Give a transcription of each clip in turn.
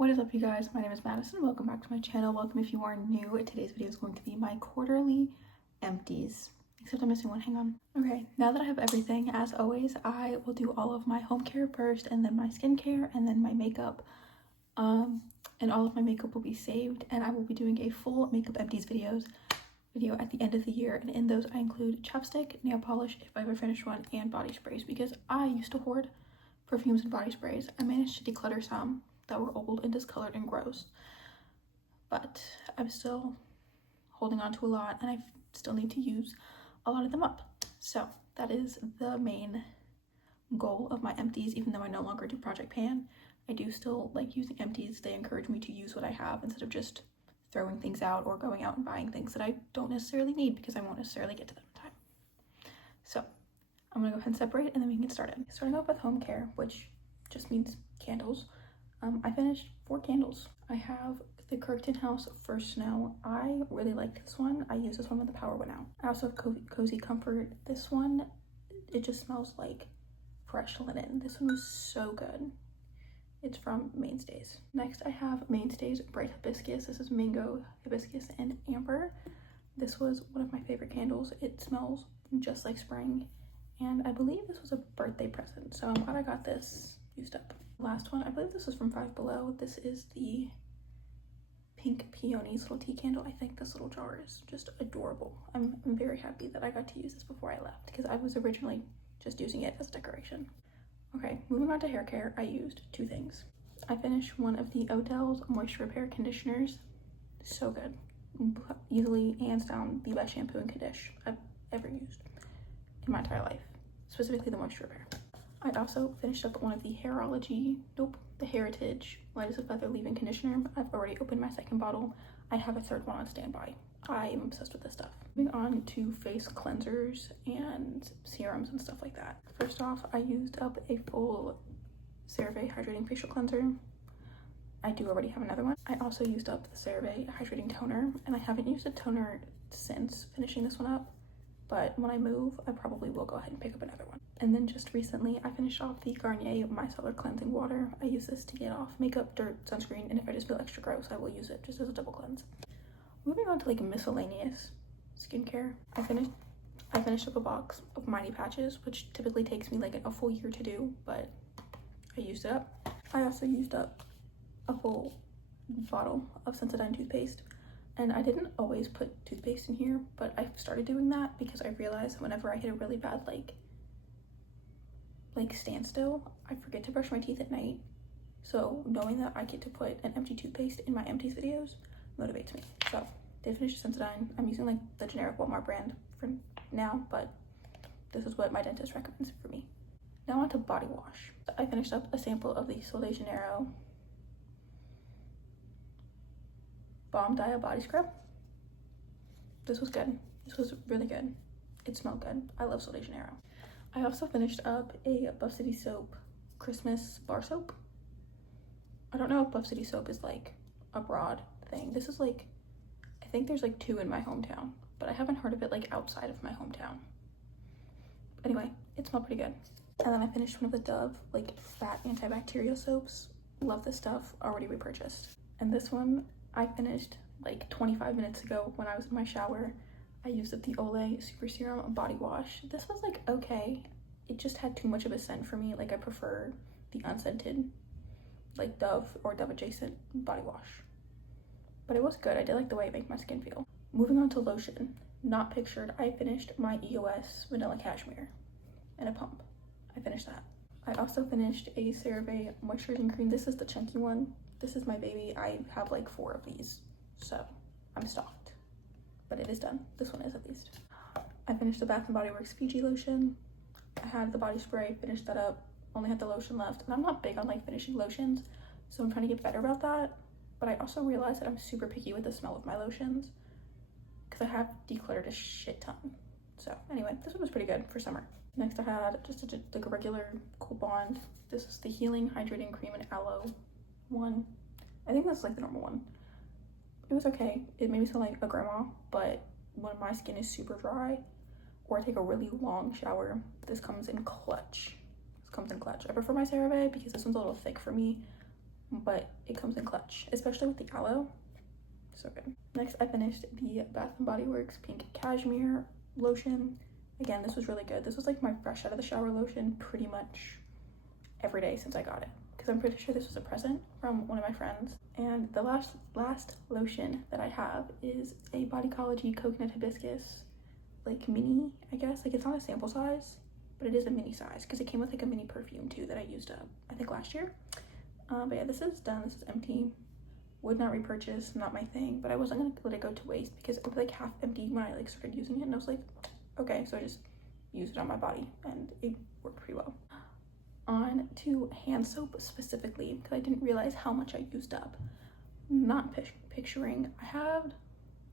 What is up, you guys? My name is Madison. Welcome back to my channel. Welcome if you are new. Today's video is going to be my quarterly empties. Except I'm missing one. Hang on. Okay, now that I have everything, as always, I will do all of my home care first, and then my skincare, and then my makeup. And all of my makeup will be saved, and I will be doing a full makeup empties video at the end of the year. And in those, I include chapstick, nail polish if I ever finish one, and body sprays because I used to hoard perfumes and body sprays. I managed to declutter some that were old and discolored and gross, but I'm still holding on to a lot, and I still need to use a lot of them up. So that is the main goal of my empties. Even though I no longer do Project Pan, I do still like using empties. They encourage me to use what I have instead of just throwing things out or going out and buying things that I don't necessarily need because I won't necessarily get to them in time. So I'm gonna go ahead and separate, and then we can get started. Starting off with home care, which just means candles. I finished 4 candles. I have the Kirkton House First Snow. I really like this one. I use this one when the power went out. I also have Cozy Comfort. This one, it just smells like fresh linen. This one was so good. It's from Mainstays. Next, I have Mainstays Bright Hibiscus. This is Mango, Hibiscus, and Amber. This was one of my favorite candles. It smells just like spring, and I believe this was a birthday present, so I'm glad I got this used up. Last one, I believe this is from Five Below. This is the Pink Peonies little tea candle. I think this little jar is just adorable. I'm very happy that I got to use this before I left because I was originally just using it as decoration. Okay, moving on to hair care, I used 2 things. I finished one of the Odell's Moisture Repair Conditioners. So good. Easily, hands down, the best shampoo and conditioner I've ever used in my entire life, specifically the Moisture Repair. I also finished up one of the the Heritage Light as a Feather leave-in conditioner. I've already opened my second bottle. I have a third one on standby. I am obsessed with this stuff. Moving on to face cleansers and serums and stuff like that. First off, I used up a full CeraVe Hydrating Facial Cleanser. I do already have another one. I also used up the CeraVe Hydrating Toner, and I haven't used a toner since finishing this one up, but when I move, I probably will go ahead and pick up another one. And then just recently, I finished off the Garnier Micellar Cleansing Water. I use this to get off makeup, dirt, sunscreen, and if I just feel extra gross, I will use it just as a double cleanse. Moving on to like miscellaneous skincare, I finished up a box of Mighty Patches, which typically takes me like a full year to do, but I used it up. I also used up a full bottle of Sensodyne toothpaste. And I didn't always put toothpaste in here, but I started doing that because I realized that whenever I hit a really bad like standstill, I forget to brush my teeth at night. So knowing that I get to put an empty toothpaste in my empties videos motivates me. So did finish Sensodyne. I'm using like the generic Walmart brand for now, but this is what my dentist recommends for me. Now on to body wash. I finished up a sample of the Sol de Janeiro Balm Dia Body Scrub. This was good. This was really good. It smelled good. I love Sol de Janeiro. I also finished up a Buff City Soap Christmas bar soap. I don't know if Buff City Soap is like a broad thing. This is like, I think there's like 2 in my hometown, but I haven't heard of it like outside of my hometown. Anyway, it smelled pretty good. And then I finished one of the Dove like fat antibacterial soaps. Love this stuff. Already repurchased. And this one I finished like 25 minutes ago when I was in my shower. I used up the Olay Super Serum Body Wash. This was like okay. It just had too much of a scent for me. Like I prefer the unscented like Dove or Dove adjacent body wash. But it was good. I did like the way it made my skin feel. Moving on to lotion. Not pictured. I finished my EOS Vanilla Cashmere and a pump. I finished that. I also finished a CeraVe moisturizing cream. This is the chunky one. This is my baby. I have like 4 of these, so I'm stocked, but it is done. This one is at least. I finished the Bath & Body Works Fiji lotion. I had the body spray, finished that up, only had the lotion left, and I'm not big on like finishing lotions, so I'm trying to get better about that, but I also realized that I'm super picky with the smell of my lotions because I have decluttered a shit ton. So anyway, this one was pretty good for summer. Next I had just like a regular Cool Bond. This is the Healing Hydrating Cream and Aloe one. I think that's like the normal one. It was okay. It made me sound like a grandma, but when my skin is super dry or I take a really long shower, this comes in clutch. This comes in clutch. I prefer my CeraVe because this one's a little thick for me, but it comes in clutch, especially with the aloe. So good. Next, I finished the Bath & Body Works Pink Cashmere lotion. Again, this was really good. This was like my fresh out of the shower lotion pretty much every day since I got it, because I'm pretty sure this was a present from one of my friends. And the last lotion that I have is a Bodycology Coconut Hibiscus, like mini, I guess. Like, it's not a sample size, but it is a mini size, because it came with like a mini perfume too that I used up, I think, last year. But yeah, this is done. This is empty. Would not repurchase, not my thing, but I wasn't gonna let it go to waste because it was like half empty when I like started using it, and I was like, okay, so I just used it on my body and it worked pretty well. On to hand soap specifically, because I didn't realize how much I used up. Not picturing, I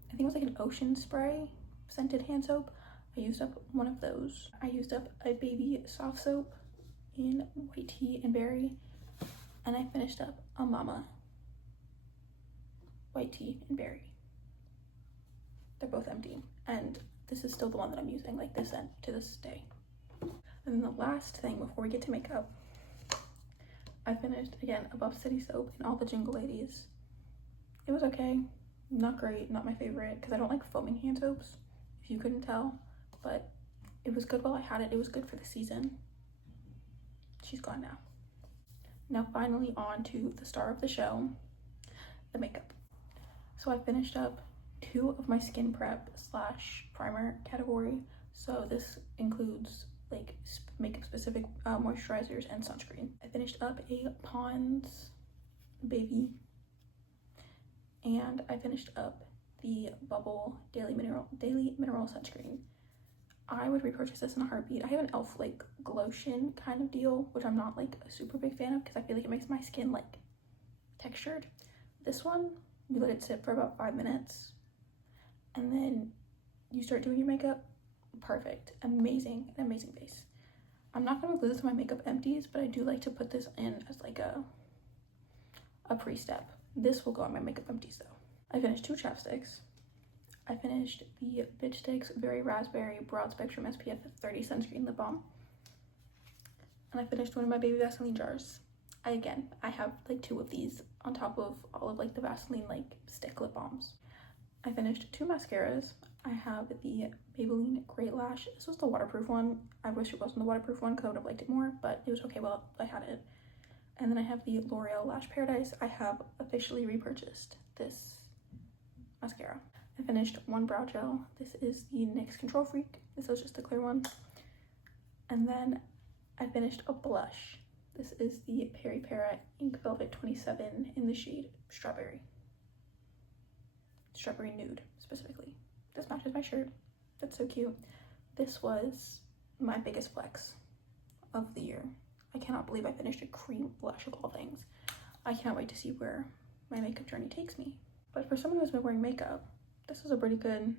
think it was like an ocean spray scented hand soap. I used up one of those. I used up a baby soft soap in white tea and berry, and I finished up a mama white tea and berry. They're both empty, and this is still the one that I'm using, like this scent to this day. And then the last thing before we get to makeup, I finished again Above City soap in All the Jingle Ladies. It was okay, not great, not my favorite, because I don't like foaming hand soaps, if you couldn't tell, but it was good while I had it. It was good for the season. She's gone now. Now finally on to the star of the show, the makeup. So I finished up 2 of my skin prep / primer category. So this includes like makeup specific moisturizers and sunscreen. I finished up a Pond's Baby, and I finished up the Bubble Daily Mineral sunscreen. I would repurchase this in a heartbeat. I have an e.l.f. like Glotion kind of deal, which I'm not like a super big fan of because I feel like it makes my skin like textured. This one, you let it sit for about 5 minutes and then you start doing your makeup. Perfect. Amazing. An amazing base. I'm not going to glue this to my makeup empties, but I do like to put this in as like a pre-step. This will go on my makeup empties though. I finished 2 chapsticks. I finished the Bitch Sticks Very Raspberry Broad Spectrum SPF 30 Sunscreen Lip Balm. And I finished one of my baby Vaseline jars. I have like 2 of these on top of all of like the Vaseline like stick lip balms. I finished 2 mascaras. I have the Maybelline Great Lash. This was the waterproof one. I wish it wasn't the waterproof one because I would have liked it more, but it was okay while I had it. And then I have the L'Oreal Lash Paradise. I have officially repurchased this mascara. I finished 1 brow gel. This is the NYX Control Freak. This was just the clear one. And then I finished a blush. This is the Peri Para Ink Velvet 27 in the shade Strawberry Nude, specifically. This matches my shirt. That's so cute. This was my biggest flex of the year. I cannot believe I finished a cream blush of all things. I can't wait to see where my makeup journey takes me. But for someone who's been wearing makeup, this is a pretty good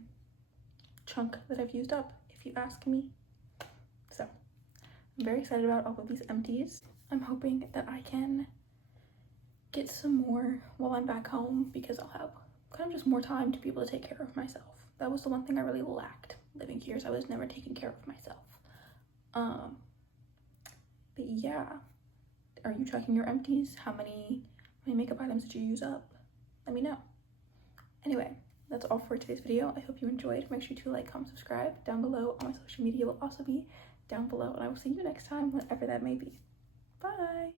chunk that I've used up, if you ask me. So I'm very excited about all of these empties. I'm hoping that I can get some more while I'm back home, because I'll have kind of just more time to be able to take care of myself. That was the one thing I really lacked living here, so I was never taking care of myself. But yeah, are you tracking your empties? How many makeup items did you use up? Let me know. Anyway, that's all for today's video. I hope you enjoyed. Make sure to like, comment, subscribe. Down below, all my social media will also be down below, and I will see you next time, whenever that may be. Bye.